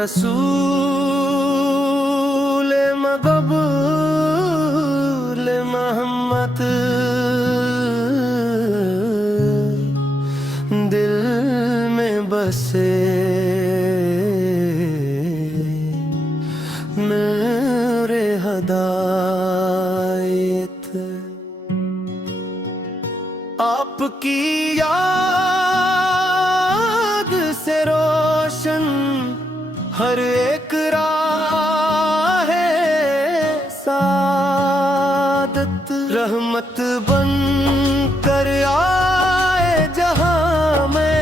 रसूल मकबूल मोहम्मद दिल में बसे मेरे हदायत आपकी याद से रोशन हर एक राह है सादत रहमत बन कर आए जहां में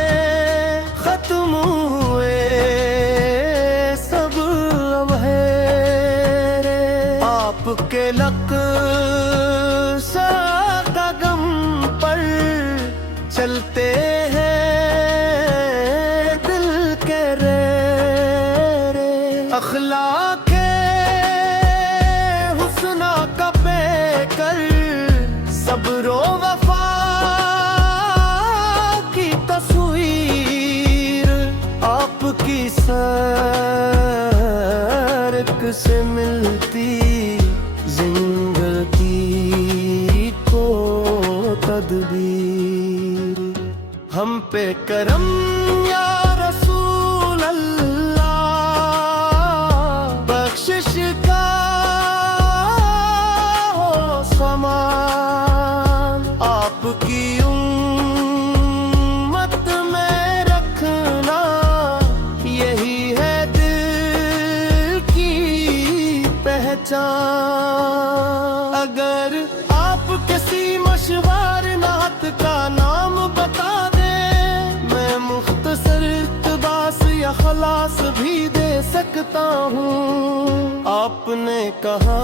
खत्म हुए सब अब है रे आपके लक़्सा का गम पर चलते हैं दिल के रे अखलाक हुस्ना का पे कर सब्रो वफा की तस्वीर आपकी सरक से मिलती जिंदगी को तदबीर हम पे करम या रसूल अल्लाह बख्शिश का हो समान आपकी उम्मत में रखना यही है दिल की पहचान अगर आप किसी मशहूर नात का नाम बता दे मैं मुख्तसर इक़्तिबास या खलास भी दे सकता हूँ आपने कहा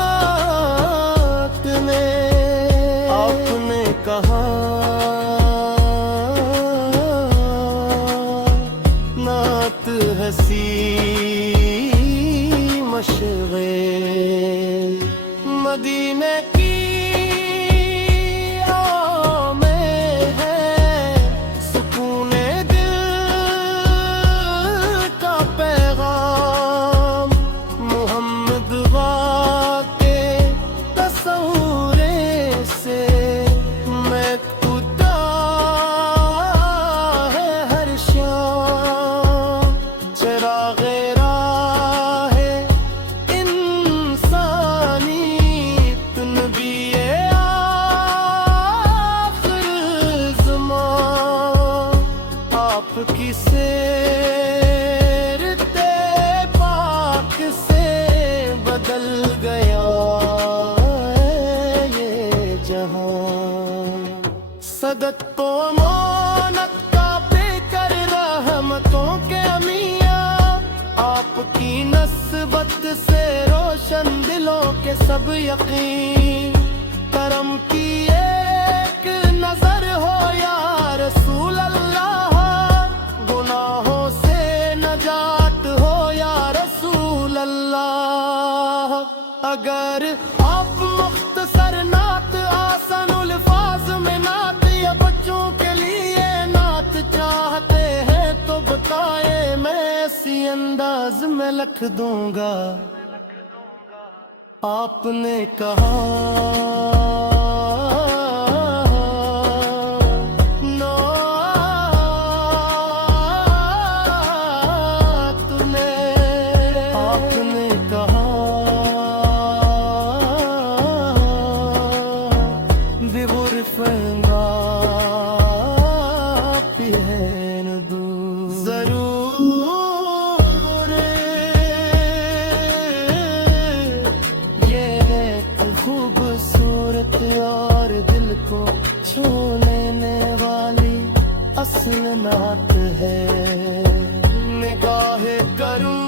नात में आपने कहा नात हसी मशग़े मदीने की आपकी सेरते पाक से बदल गया ये जहां सदत तो मोनत का बेकर रहमतों के अमिया आपकी नस्बत से रोशन दिलों के सब यकीन करम की एक नजर हो या रसूल अल्लाह अगर आप मुख्तसर नात आसान अल्फाज में नात या बच्चों के लिए नात चाहते हैं तो बताए मैं ऐसी अंदाज में लिख दूंगा आपने कहा जरूर ये खूबसूरत और दिल को छू लेने वाली असल नात है निगाह करूं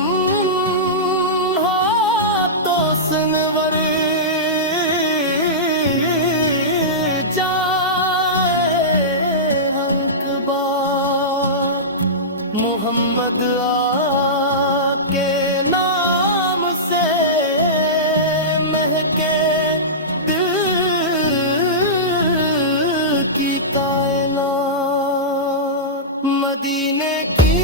तो सनवर मोहम्मद के नाम से महके दिल مدینے کی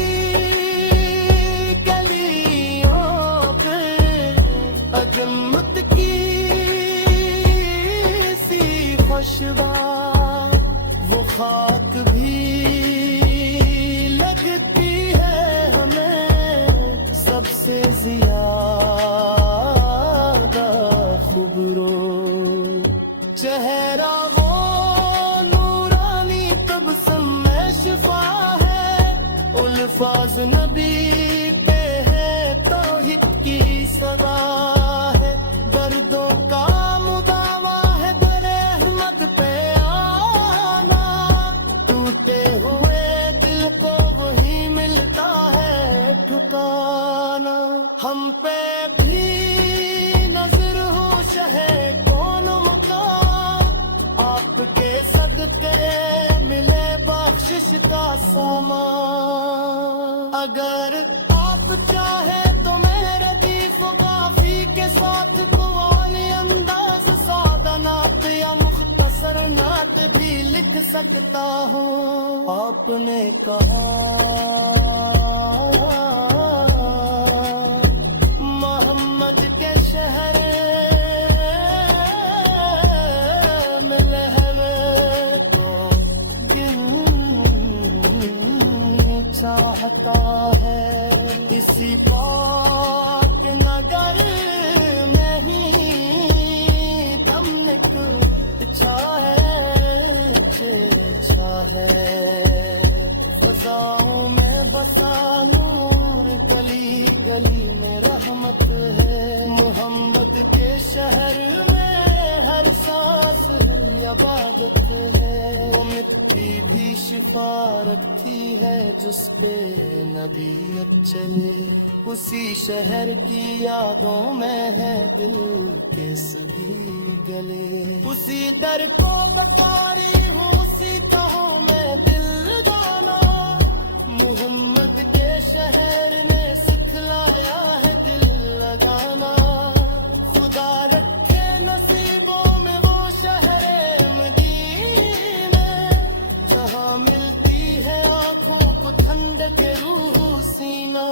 گلیوں پہ عظمت کی سی خوشبو وہ خاک بھی لگتی ہے ہمیں سب سے زیادہ خوبرو چہرہ وہ نورانی تبسم میں شفا ہے الفاظ نبی پہ ہے توحید کی صدا ہے دردوں کا مداوا ہے در احمد پہ آنا ٹوٹے ہوئے دل کو وہی ملتا ہے ٹھکانا ہم پہ بھی نظر ہو شہے کون مقام آپ کے صدقے ملے بخشش کا سامان اگر آپ چاہے تو میرے دیف غافی کے ساتھ قوالی انداز سادہ نعت یا مختصر نعت بھی لکھ سکتا ہوں آپ نے کہا محمد کے شہر میں لہوے کو دل چاہتا ہے اسی پاک نگر میں ہی دم نکلتا ہے فضاؤں میں بسا نور گلی گلی میں رحمت ہے محمد کے شہر میں ہر سانس عبادت ہے وہ مٹی بھی شفا رکھتی ہے جس پہ نبیت چلے اسی شہر کی یادوں میں ہے دل کے سبھی گلے اسی در کو بکاری ہوں اسی تہوں میں دل جانا محمد کے شہر میں سکھلایا ہے دل لگانا خدا رکھے نصیبوں میں وہ شہر مدینے جہاں ملتی ہے آنکھوں کو ٹھنڈک روح سینہ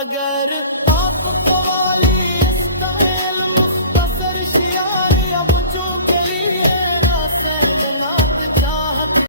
اگر